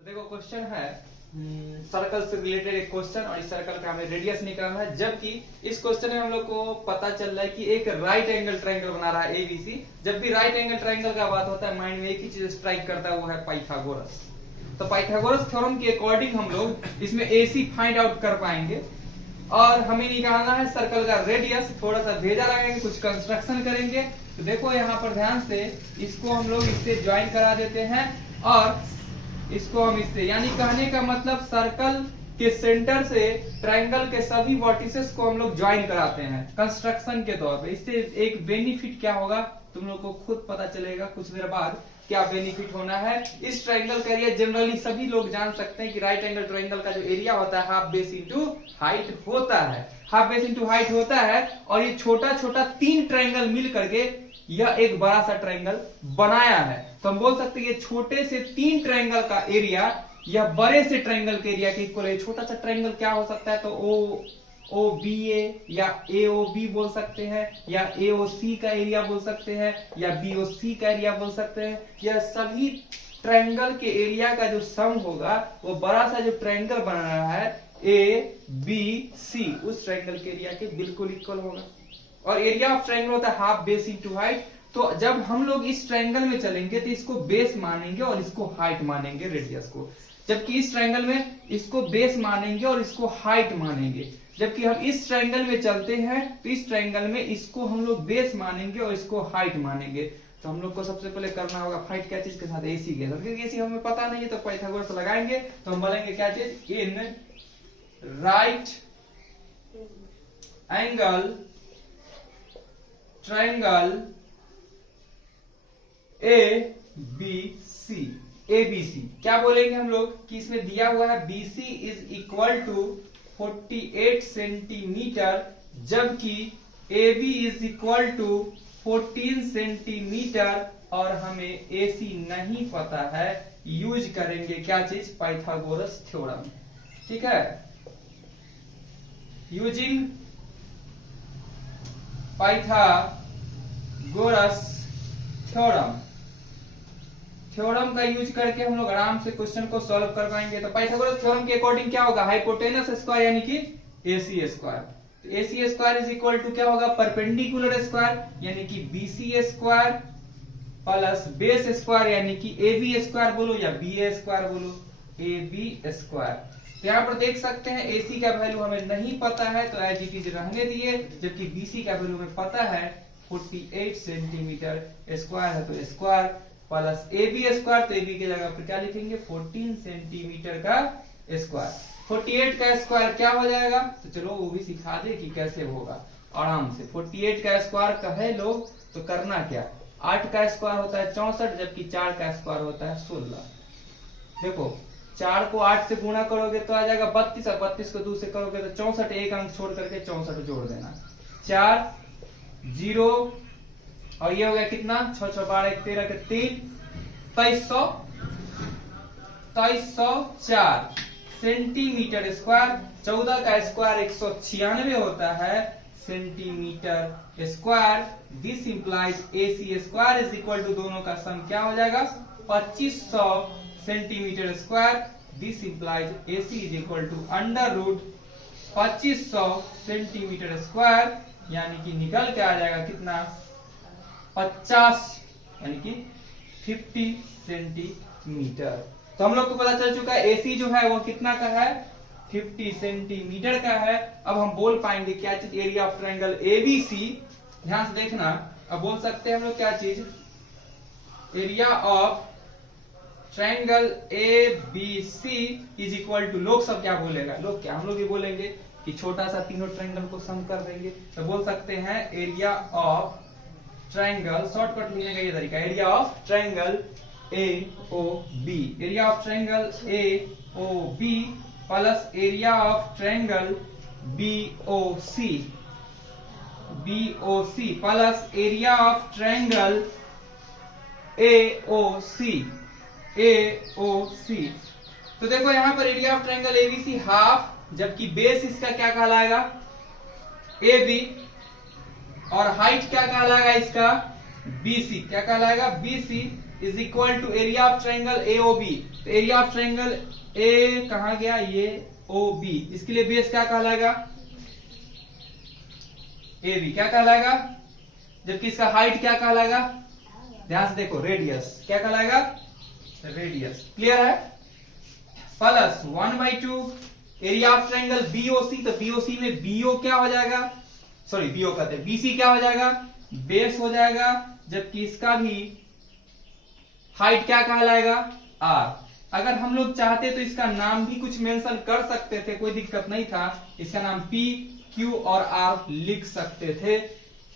तो देखो क्वेश्चन है सर्कल से रिलेटेड एक क्वेश्चन, और इस सर्कल का हमें रेडियस निकालना है। जबकि इस क्वेश्चन में हम लोग को पता चल रहा है कि एक राइट एंगल ट्रायंगल बना रहा है एबीसी। जब भी राइट एंगल ट्रायंगल का बात होता है माइंड में एक ही चीज स्ट्राइक करता है, वो है पाइथागोरस। तो पाइथागोरस थ्योरम के अकॉर्डिंग हम लोग इसमें एसी फाइंड आउट कर पाएंगे, और हमें निकालना है सर्कल का रेडियस। थोड़ा सा भेजा लगाएंगे, कुछ कंस्ट्रक्शन करेंगे। तो देखो यहाँ पर ध्यान से, इसको हम लोग इससे ज्वाइन करा देते हैं और इसको हम इससे, यानी कहने का मतलब सर्कल के सेंटर से ट्रायंगल के सभी वर्टिसेस को हम लोग ज्वाइन कराते हैं कंस्ट्रक्शन के तौर पे। इससे एक बेनिफिट क्या होगा तुम लोग को खुद पता चलेगा कुछ देर बाद क्या बेनिफिट होना है। इस ट्रायंगल का एरिया जनरली सभी लोग जान सकते हैं कि राइट एंगल ट्रायंगल का जो एरिया होता है हाफ बेस इंटू हाइट होता है, हाफ बेस इंटू हाइट होता है। और ये छोटा छोटा तीन ट्रायंगल मिल करके यह एक बड़ा सा ट्रायंगल बनाया है। तो हम बोल सकते हैं ये छोटे से तीन ट्रायंगल का एरिया या बड़े से ट्रायंगल के एरिया के इक्वल है। छोटा सा ट्रायंगल क्या हो सकता है, तो ओ बी ए या ए ओ बी बोल सकते हैं, या ए ओ सी का एरिया बोल सकते हैं, या बी ओ सी का एरिया बोल सकते हैं। यह सभी ट्रायंगल के एरिया का जो सम होगा वो बड़ा सा जो ट्रायंगल बन रहा है ए बी सी, उस ट्रायंगल के एरिया के बिल्कुल इक्वल होगा। और एरिया ऑफ ट्रायंगल होता है हाफ बेस इंटू हाइट। तो जब हम लोग इस ट्रायंगल में चलेंगे तो इसको बेस मानेंगे और इसको हाइट मानेंगे, रेडियस को। जबकि इस ट्रायंगल में इसको बेस मानेंगे और इसको हाइट मानेंगे। जबकि हम इस ट्रायंगल में चलते हैं तो इस ट्रायंगल में इसको हम लोग बेस मानेंगे और इसको हाइट मानेंगे। तो हम लोग को सबसे पहले करना होगा फाइंड क्या चीज के साथ, एसी के साथ। क्योंकि एसी हमें पता नहीं है तो पाइथागोरस लगाएंगे। तो हम बोलेंगे क्या चीज, in right angle triangle A B C, A B C क्या बोलेंगे हम लोग कि इसमें दिया हुआ है BC is equal to 48 centimetre, जबकि AB is equal to 14 centimetre, और हमें AC नहीं पता है। यूज करेंगे क्या चीज, पाइथागोरस थ्योरम। ठीक है, यूजिंग पाइथागोरस थ्योरम, थ्योरम का यूज करके हम लोग आराम से क्वेश्चन को सॉल्व कर पाएंगे। तो पाइथागोरस थ्योरम के अकॉर्डिंग क्या होगा, हाइपोटेनस स्क्वायर यानी कि AC स्क्वायर। तो AC square is equal to क्या होगा, परपेंडिकुलर स्क्वायर यानी कि BC square plus base square यानी कि AB स्क्वायर बोलो या BA स्क्वायर बोलो, AB स्क्वायर। तो यहाँ पर देख सकते हैं AC का वैल्यू हमें नहीं पता है तो एज इट इज रहने दिए, जबकि BC का वैल्यू हमें पता है 48 सेंटीमीटर स्क्वायर है, तो स्क्वायर प्लस AB स्क्वायर, तो AB की जगह पर क्या लिखेंगे 14 सेंटीमीटर का स्क्वायर। 48 का स्क्वायर क्या हो जाएगा, तो चलो वो भी सिखा दे कि कैसे होगा आराम से। 48 का स्क्वायर कहे लोग तो करना क्या, 8 का स्क्वायर होता है 64, जबकि 4 का स्क्वायर होता है 16। देखो 4 को 8 से गुणा करोगे तो आ जाएगा 32, और 32 को 2 से करोगे तो 64, एक अंक छोड़ करके 64 जोड़ देना। 4 0 और ये हो गया कितना, 6 6 12 13 के 3, 2304 सेंटीमीटर स्क्वायर। 14 का स्क्वायर 196 होता है centimetre square. This implies AC square is equal to, दोनों का सम क्या हो जाएगा 2500 centimetre square. This implies AC is equal to under root 2500 centimetre square, यानी कि निकल के आ जाएगा कितना 50 यानी कि 50 सेंटीमीटर। तो हम लोग को पता चल चुका है AC जो है वो कितना का है, 50 सेंटीमीटर का है। अब हम बोल पाएंगे क्या चीज, एरिया ऑफ ट्रायंगल ABC। ध्यान से देखना, अब बोल सकते हैं हम लोग क्या चीज, area of triangle ABC is equal to, लोग सब क्या बोलेगा, लोग क्या, हम लोग ये बोलेंगे कि छोटा सा तीनों ट्रायंगल को सम कर देंगे। तो बोल सकते हैं एरिया ऑफ ट्रायंगल, शॉर्टकट लिखने का ये तरीका, area of triangle AOB, area of triangle AOB plus area of triangle BOC, BOC plus area of triangle AOC, AOC। तो देखो यहां पर area of triangle ABC half, जबकि बेस इसका क्या कहलाएगा AB, और हाइट क्या कहलाएगा इसका BC, क्या कहलाएगा BC। Is equal to area of triangle AOB. तो एरिया ऑफ ट्रायंगल ए कहां गया, ये ओबी, इसके लिए बेस क्या कहलाएगा, एबी क्या कहलाएगा, जबकि इसका हाइट क्या कहलाएगा, ध्यान से देखो, रेडियस क्या कहलाएगा, रेडियस। क्लियर है। Plus 1/2 area of triangle BOC. तो बीओसी में बीओ क्या हो जाएगा, सॉरी बीओ कहते हैं, बीसी क्या हो जाएगा, बेस हो जाएगा, जबकि इसका भी हाइट क्या कहलाएगा, आर। अगर हम लोग चाहते तो इसका नाम भी कुछ मेंशन कर सकते थे, कोई दिक्कत नहीं था। इसका नाम पी क्यू और आर लिख सकते थे,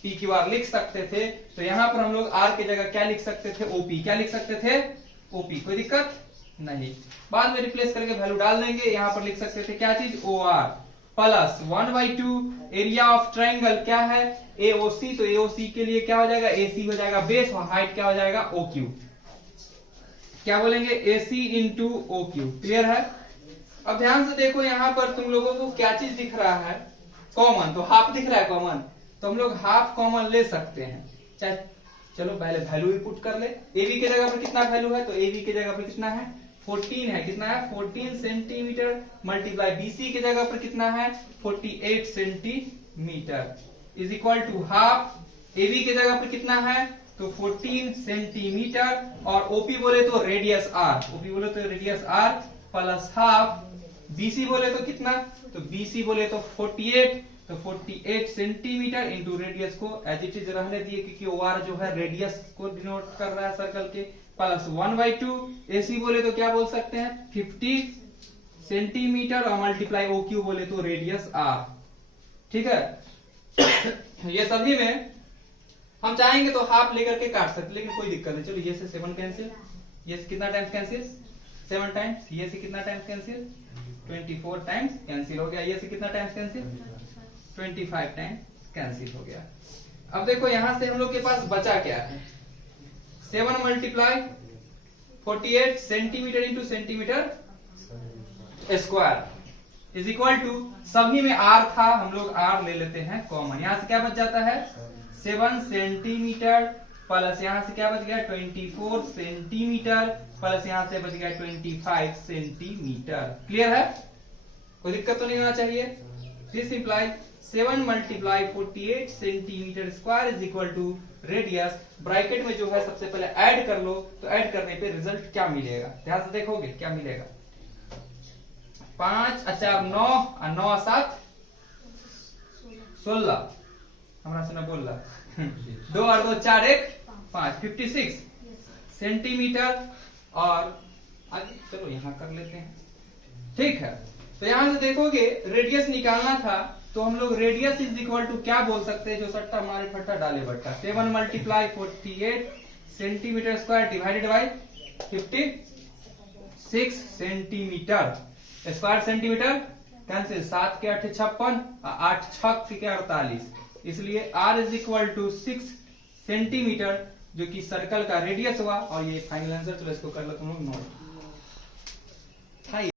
पी क्यू आर लिख सकते थे। तो यहां पर हम लोग आर की जगह क्या लिख सकते थे, ओपी। क्या लिख सकते थे, ओपी। कोई दिक्कत नहीं, बाद में रिप्लेस करके वैल्यू डाल देंगे। यहां पर लिख सकते थे क्या चीज, O R. Plus 1/2 area of triangle क्या है, एओसी। तो एओसी के लिए क्या हो जाएगा, एसी हो जाएगा बेस, और हाइट क्या हो जाएगा, ओ क्यू। क्या बोलेंगे, AC into O Q. Clear है। अब ध्यान से देखो, यहां पर तुम लोगों को क्या चीज दिख रहा है, कॉमन। तो हाफ दिख रहा है कॉमन, तो हम लोग हाफ कॉमन ले सकते हैं। चाहे चलो पहले वैल्यू ही पुट कर ले। एबी के जगह पर कितना वैल्यू है, तो एबी के जगह पर कितना है, 14 है। कितना है, 14 सेंटीमीटर, मल्टीप्लाई बीसी के जगह पर कितना है, 48 centimetre, is equal to half. AB के जगह पर कितना है, तो 14 सेंटीमीटर, और ओपी बोले तो रेडियस आर, ओपी बोले तो radius R, plus half. BC बोले तो कितना, तो बीसी बोले तो 48, तो 48 सेंटीमीटर इंटू रेडियस को एज इट इज रहने दिए, क्योंकि ओ आर जो है रेडियस को डिनोट कर रहा है सर्कल के। प्लस 1/2 एसी बोले तो क्या बोल सकते हैं, 50 सेंटीमीटर, और मल्टीप्लाई ओ क्यू बोले तो रेडियस आर। ठीक है। ये सभी में हम चाहेंगे तो हाफ लेकर के काट सकते, लेकिन कोई दिक्कत नहीं। चलो ये से 7 कैंसिल, ये से कितना टाइम्स कैंसिल, 7 टाइम्स। ये से कितना टाइम्स कैंसिल, 24 टाइम्स कैंसिल हो गया। ये से कितना टाइम्स कैंसिल, 25 टाइम्स कैंसिल हो गया। अब देखो यहां से हम लोग के पास बचा क्या है, 7 multiply 48 centimetre into centimetre square is equal to, सभी में आर था, हम लोग आर ले लेते हैं कॉमन। यहां से क्या बच जाता है, 7 सेंटीमीटर, प्लस यहां से क्या बच गया, 24 सेंटीमीटर, प्लस यहां से बच गया 25 सेंटीमीटर। क्लियर है, कोई दिक्कत तो नहीं होना चाहिए। This imply 7 multiply 48 centimetre square is equal to radius. Bracket में जो है सबसे पहले ऐड कर लो, तो ऐड करने पे रिजल्ट क्या मिलेगा, ध्यान से देखोगे क्या मिलेगा। 5 और 4 9, और 9 और 7 16, हमारा से ना बोल रहा 2 और 2 4 1 5, 56 सेंटीमीटर। और आगे चलो यहां कर लेते हैं। ठीक है, तो यहां से देखोगे रेडियस निकालना था, तो हम लोग रेडियस इज इक्वल टू क्या बोल सकते हैं, जो सट्टा मारे फट्टा डाले बट्टा, 7 multiply 48 centimetre square divided by 56 centimetre square. Centimetre cancel, 7 के 8 56, 8 6 के 48, इसलिए r is equal to 6 centimetre, जो कि सर्कल का रेडियस हुआ। और ये फाइनल आंसर, चलो इसको कर लो तुम लोग नोट।